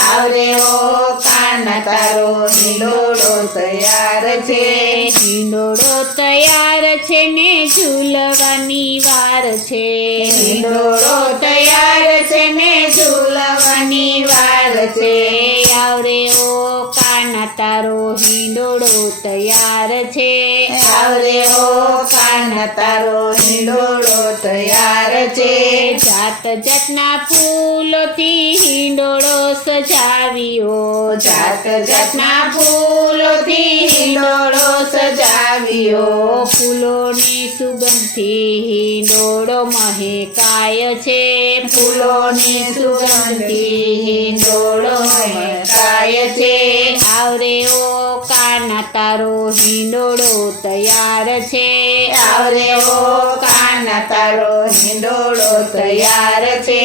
આવરે ઓ કાના તારો હિંડોળો તૈયાર છે હિંડોળો તૈયાર છે ને ઝૂલવાની વાર છે હિંડોળો તૈયાર છે ને ઝૂલવાની વાર છે આવરે ઓ કાના તારો હિંડોળો તૈયાર છે આવરે ઓ કાના તારો હિંડોળો તૈયાર છે જાત જાતના ફૂલોથી હિંડોળો સજાવ્યો જાત જાતના ફૂલોથી હિંડોળો સજાવ્યો ફૂલોની સુગંધથી હિંડોળો મહેકાય છે ફૂલોની સુગંધથી હિંડોળો મહેકાય છે આવરે ઓ કાના તારો હિંડોળો તૈયાર છે આવરે ઓ કાના તારો હિંડોળો તૈયાર છે